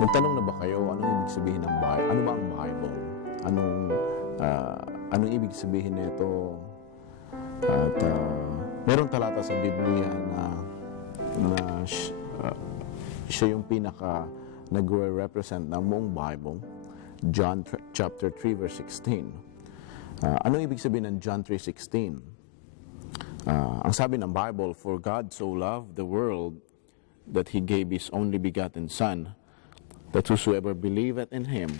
Nagtanong na ba kayo anong ibig sabihin ng Bible? Ano ba ang Bible? Anong ah, anong ibig sabihin nito? At ah, merong talata sa Biblia na na ah, siya yung pinaka nagre-represent ng buong Bible. John chapter 3 verse 16. Ah, anong ibig sabihin ng John 3:16? Ah, ang sabi ng Bible, For God so loved the world that He gave His only begotten Son, that whosoever believeth in Him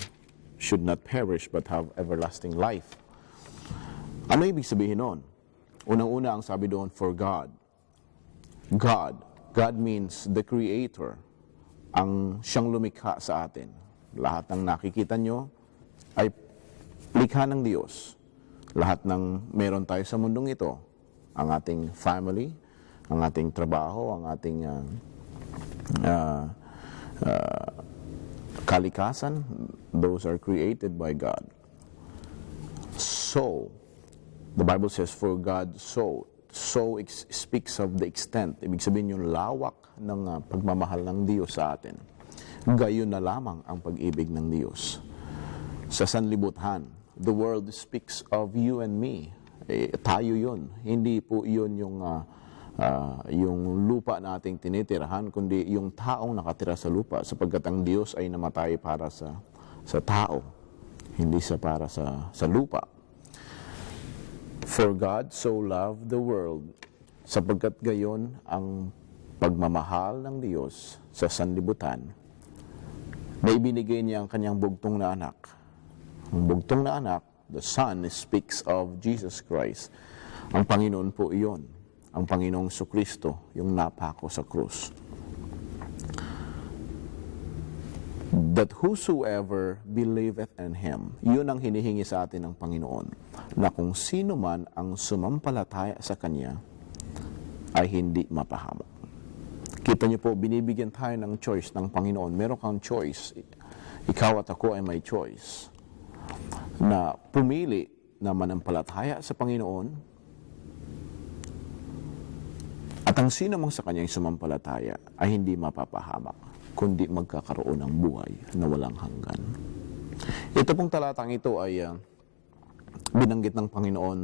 should not perish but have everlasting life. Ano ibig sabihin nun? Unang-una ang sabi doon, for God. God. God means the Creator. Ang siyang lumikha sa atin. Lahat ng nakikita nyo ay likha ng Diyos. Lahat ng meron tayo sa mundong ito, ang ating family, ang ating trabaho, ang ating ah, ah, ah, kalikasan, those are created by God. So, the Bible says, for God so. So ex- speaks of the extent. Ibig sabihin yung lawak ng ah, pagmamahal ng Diyos sa atin. Gayon na lamang ang pag-ibig ng Diyos. Sa sanlibutan, the world speaks of you and me. Eh, tayo yun. Hindi po yun yung, ah, ah, yung lupa nating tinitirahan, kundi yung taong nakatira sa lupa sapagkat ang Diyos ay namatay para sa, sa tao, hindi sa para sa, sa lupa. For God so loved the world, sapagkat gayon ang pagmamahal ng Diyos sa sanlibutan, na ibinigay niya ang kanyang bugtong na anak. Ang bugtong na anak, the Son, speaks of Jesus Christ. Ang Panginoon po iyon, ang Panginoong Sukristo, yung napako sa krus. that whosoever believeth in Him, yun ang hinihingi sa atin ng Panginoon, na kung sino man ang sumampalataya sa Kanya, ay hindi mapahamak. Kita niyo po, binibigyan tayo ng choice ng Panginoon. Meron kang choice. Ikaw at ako ay may choice na pumili na manampalataya sa Panginoon at ang sino mang sa kanyang sumampalataya ay hindi mapapahamak, kundi magkakaroon ng buhay na walang hanggan. Ito pong talatang ito ay ah, binanggit ng Panginoon,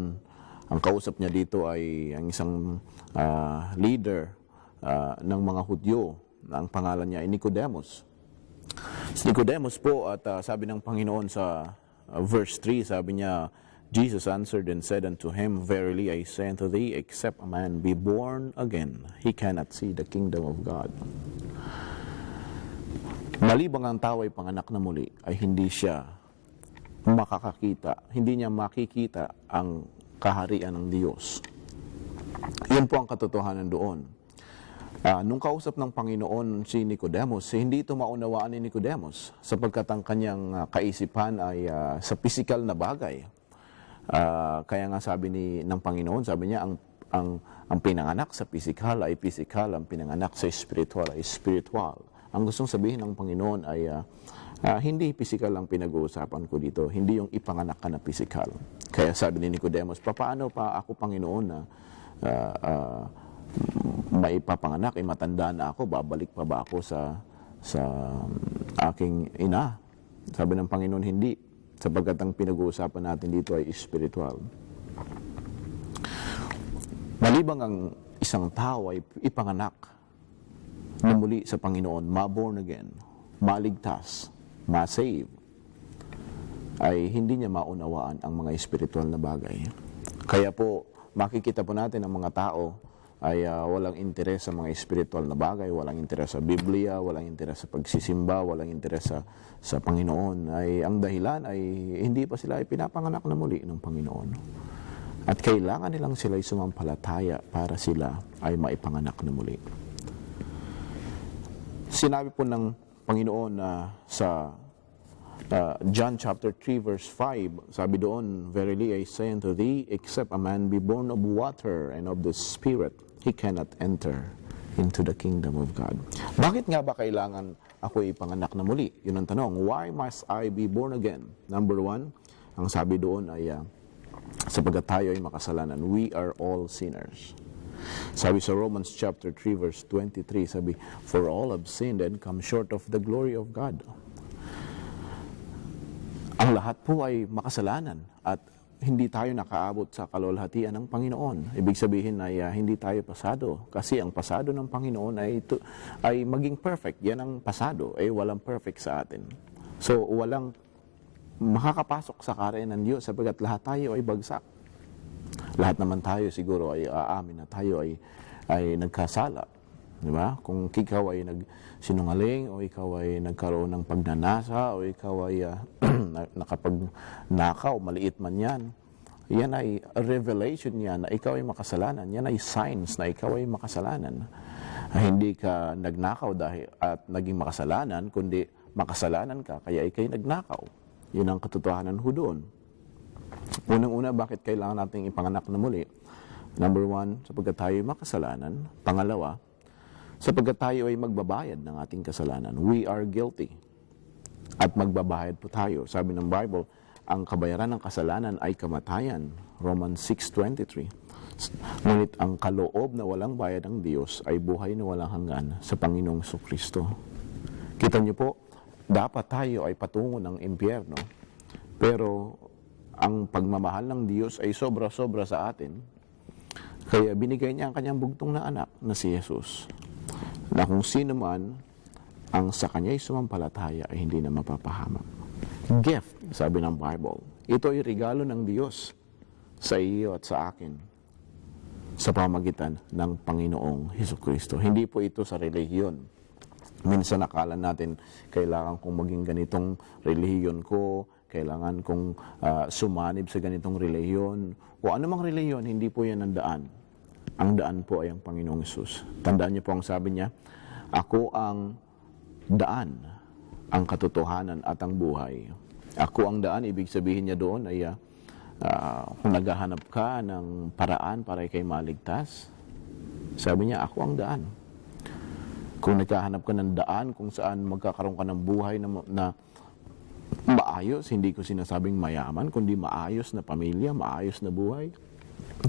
ang kausap niya dito ay ang isang ah, leader ah, ng mga Hudyo, na ang pangalan niya ay Nicodemus. Si Nicodemus po at ah, sabi ng Panginoon sa ah, verse 3, sabi niya, Jesus answered and said unto him, Verily I say unto thee, except a man be born again, he cannot see the kingdom of God. Malibang ang tao ay panganak na muli, ay hindi siya makakakita, hindi niya makikita ang kaharian ng Diyos. Yun po ang katotohanan doon. Ah, nung kausap ng Panginoon si Nicodemus, eh, hindi ito maunawaan ni Nicodemus sapagkat ang kanyang ah, kaisipan ay ah, sa physical na bagay. Ah, kaya nga sabi ni ng Panginoon, sabi niya ang ang ang pinanganak sa physical ay physical, ang pinanganak sa spiritual ay spiritual. Ang gustong sabihin ng Panginoon ay ah, ah, hindi physical ang pinag-uusapan ko dito, hindi yung ipanganak ka na physical. Kaya sabi ni Nicodemus, paano pa ako Panginoon na ah, ah, may papanganak, eh, matanda na ako, babalik pa ba ako sa sa aking ina? Sabi ng Panginoon, hindi. Sapagkat ang pinag-uusapan natin dito ay spiritual. Malibang ang isang tao ay ipanganak na muli sa Panginoon, ma-born again, maligtas, ma-save, ay hindi niya maunawaan ang mga spiritual na bagay. Kaya po, makikita po natin ang mga tao ay ah, walang interes sa mga spiritual na bagay, walang interes sa Biblia, walang interes sa pagsisimba, walang interes sa, sa Panginoon. Ay, ang dahilan ay hindi pa sila ay pinapanganak na muli ng Panginoon. At kailangan nilang sila'y sumampalataya para sila ay maipanganak na muli. Sinabi po ng Panginoon na sa uh, John chapter 3 verse 5, sabi doon, Verily I say unto thee, except a man be born of water and of the Spirit, he cannot enter into the kingdom of God. Bakit nga ba kailangan ako ipanganak na muli? Yun ang tanong. Why must I be born again? Number one, ang sabi doon ay, uh, sapagkat tayo ay makasalanan, we are all sinners. Sabi sa Romans chapter 3 verse 23, sabi, For all have sinned and come short of the glory of God. Ang lahat po ay makasalanan at hindi tayo nakaabot sa kalwalhatian ng Panginoon. Ibig sabihin ay ah, hindi tayo pasado kasi ang pasado ng Panginoon ay ito, ay maging perfect. Yan ang pasado, ay walang perfect sa atin. So walang makakapasok sa karya ng Diyos sapagkat lahat tayo ay bagsak. Lahat naman tayo siguro ay aamin na tayo ay ay nagkasala. Di ba? Kung ikaw ay nagsinungaling o ikaw ay nagkaroon ng pagnanasa o ikaw ay ah, na- nakapagnakaw, maliit man yan, yan ay revelation yan na ikaw ay makasalanan. Yan ay signs na ikaw ay makasalanan. Ah, hindi ka nagnakaw dahil at naging makasalanan, kundi makasalanan ka, kaya ikay nagnakaw. Yun ang katotohanan ho doon. Unang-una, bakit kailangan nating ipanganak na muli? Number one, sapagkat tayo ay makasalanan. Pangalawa, sapagkat tayo ay magbabayad ng ating kasalanan. We are guilty. At magbabayad po tayo. Sabi ng Bible, ang kabayaran ng kasalanan ay kamatayan. Romans 6.23 Ngunit ang kaloob na walang bayad ng Diyos ay buhay na walang hanggan sa Panginoong Kristo. Kita niyo po, dapat tayo ay patungo ng impyerno. Pero ang pagmamahal ng Diyos ay sobra-sobra sa atin. Kaya binigay niya ang kanyang bugtong na anak na si Jesus. Na kung sino man ang sa kanya'y sumampalataya ay hindi na mapapahamak. Gift, sabi ng Bible. Ito ay regalo ng Diyos sa iyo at sa akin sa pamagitan ng Panginoong Heso Kristo. Hindi po ito sa relihiyon. Minsan akala natin, kailangan kong maging ganitong relihiyon ko, kailangan kong ah, sumanib sa ganitong relihiyon, o anumang relihiyon, hindi po yan ang daan. Ang daan po ay ang Panginoong Yesus. Tandaan niyo po ang sabi niya, Ako ang daan, ang katotohanan at ang buhay. Ako ang daan, ibig sabihin niya doon ay ah, kung naghahanap ka ng paraan para ikay maligtas, sabi niya, ako ang daan. Kung naghahanap ka ng daan kung saan magkakaroon ka ng buhay na, na maayos, hindi ko sinasabing mayaman, kundi maayos na pamilya, maayos na buhay.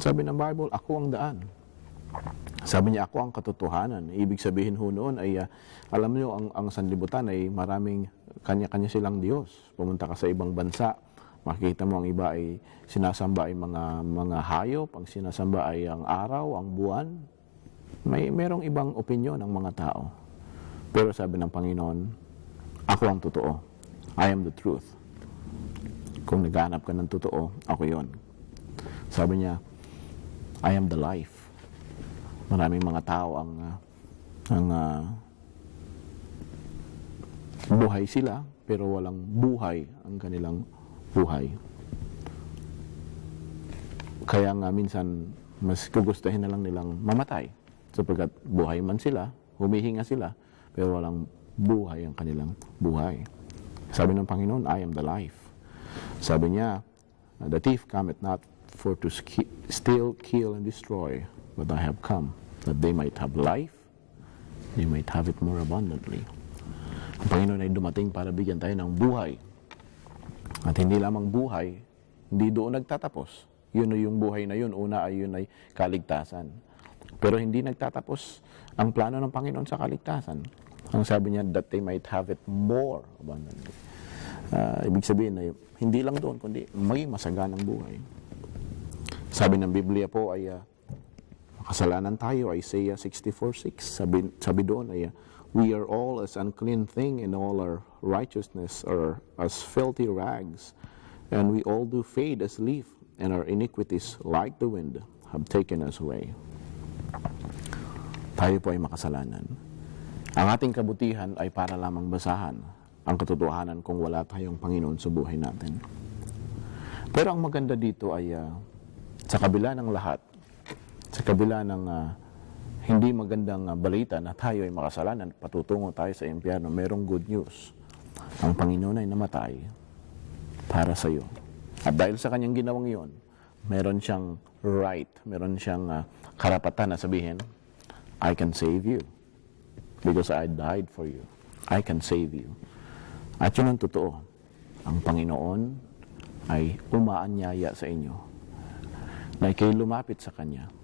Sabi ng Bible, ako ang daan. Sabi niya, ako ang katotohanan. Ibig sabihin ho noon ay, ah, alam niyo, ang, ang sanlibutan ay maraming kanya-kanya silang Diyos. Pumunta ka sa ibang bansa, makikita mo ang iba ay sinasamba ay mga, mga hayop, ang sinasamba ay ang araw, ang buwan. May merong ibang opinyon ng mga tao. Pero sabi ng Panginoon, ako ang totoo. I am the truth. Kung naghanap ka ng totoo, ako yon. Sabi niya, I am the life. Maraming mga tao ang ah, ang ah, buhay sila pero walang buhay ang kanilang buhay. Kaya nga minsan mas gugustuhin na lang nilang mamatay sapagkat buhay man sila, humihinga sila, pero walang buhay ang kanilang buhay. Sabi ng Panginoon, I am the life. Sabi niya, the thief cometh not for to steal, kill, and destroy, but I have come that they might have life, they might have it more abundantly. Ang Panginoon ay dumating para bigyan tayo ng buhay. At hindi lamang buhay, hindi doon nagtatapos. Yun yung buhay na yun. Una ay yun ay kaligtasan. Pero hindi nagtatapos ang plano ng Panginoon sa kaligtasan. Ang sabi niya, that they might have it more abundantly. Ah, ibig sabihin na hindi lang doon, kundi maging masaganang buhay. Sabi ng Biblia po ay ah, kasalanan tayo, Isaiah 64.6. Sabi, sabi doon ay, uh, We are all as unclean thing in all our righteousness are as filthy rags, and we all do fade as leaf, and our iniquities, like the wind, have taken us away. Tayo po ay makasalanan. Ang ating kabutihan ay para lamang basahan ang katotohanan kung wala tayong Panginoon sa buhay natin. Pero ang maganda dito ay ah, sa kabila ng lahat, sa kabila ng ah, hindi magandang ah, balita na tayo ay makasalanan, patutungo tayo sa impyerno, merong good news. Ang Panginoon ay namatay para sa iyo. At dahil sa kanyang ginawang iyon, meron siyang right, meron siyang ah, karapatan na sabihin, I can save you because I died for you. I can save you. At yun ang totoo. Ang Panginoon ay umaanyaya sa inyo na ikay lumapit sa Kanya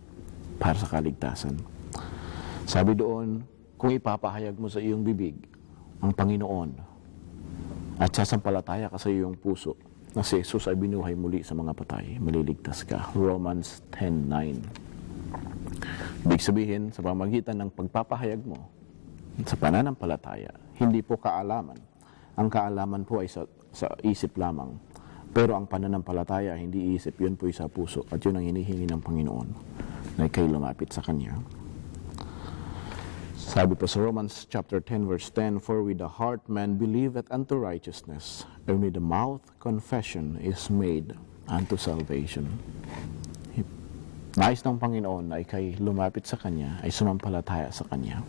para sa kaligtasan. Sabi doon, kung ipapahayag mo sa iyong bibig ang Panginoon at sasampalataya ka sa iyong puso na si Jesus ay binuhay muli sa mga patay, maliligtas ka. Romans 10.9 Ibig sabihin, sa pamagitan ng pagpapahayag mo sa pananampalataya, hindi po kaalaman. Ang kaalaman po ay sa, sa isip lamang. Pero ang pananampalataya, hindi isip, yun po sa puso. At yun ang hinihingi ng Panginoon na ikay lumapit sa Kanya. Sabi po sa Romans chapter 10 verse 10, For with the heart man believeth unto righteousness, and with the mouth confession is made unto salvation. Nais ng Panginoon na ikay lumapit sa Kanya, ay sumampalataya sa Kanya.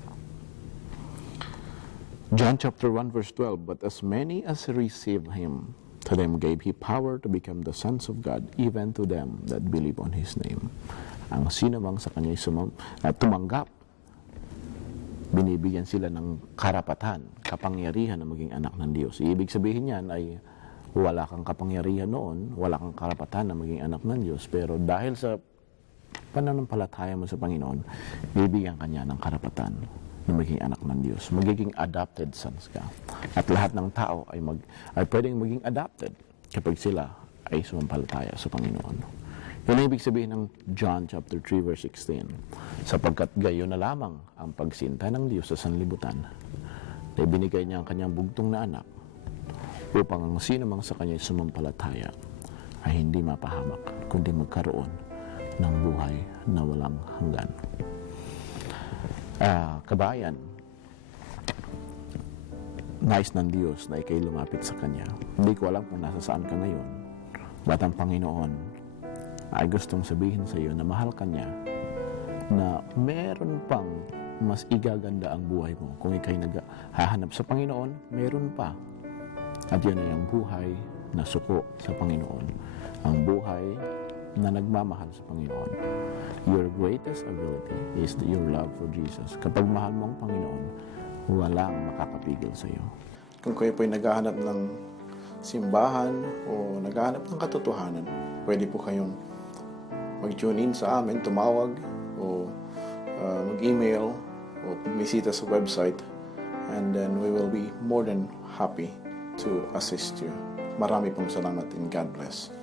John chapter 1 verse 12, But as many as received Him, to them gave He power to become the sons of God, even to them that believe on His name. Ang sino mang sa Kanya ay sumam, at tumanggap, binibigyan sila ng karapatan, kapangyarihan na maging anak ng Diyos. Ibig sabihin niyan ay wala kang kapangyarihan noon, wala kang karapatan na maging anak ng Diyos, pero dahil sa pananampalataya mo sa Panginoon, bibigyan ka niya ng karapatan na maging anak ng Diyos. Magiging adopted sons ka. At lahat ng tao ay, mag, ay pwedeng maging adopted kapag sila ay sumampalataya sa Panginoon. Yun ang ibig sabihin ng John chapter 3 verse 16. Sapagkat gayon na lamang ang pagsinta ng Diyos sa sanlibutan na ibinigay niya ang kanyang bugtong na anak upang ang sino mang sa kanya sumampalataya ay hindi mapahamak kundi magkaroon ng buhay na walang hanggan. Ah, kabayan, nais ng Diyos na ikay lumapit sa Kanya. Hindi ko alam kung nasa saan ka ngayon. Ba't ang Panginoon ay gustong sabihin sa iyo na mahal ka niya, na meron pang mas igaganda ang buhay mo. Kung ikay naghahanap sa Panginoon, meron pa. At yan ay ang buhay na suko sa Panginoon. Ang buhay na nagmamahal sa Panginoon. Your greatest ability is your love for Jesus. Kapag mahal mo ang Panginoon, walang makakapigil sa iyo. Kung kayo po'y naghahanap ng simbahan o naghahanap ng katotohanan, pwede po kayong mag-tune in sa amin, tumawag o uh, mag-email o bumisita sa website and then we will be more than happy to assist you. Marami pong salamat and God bless.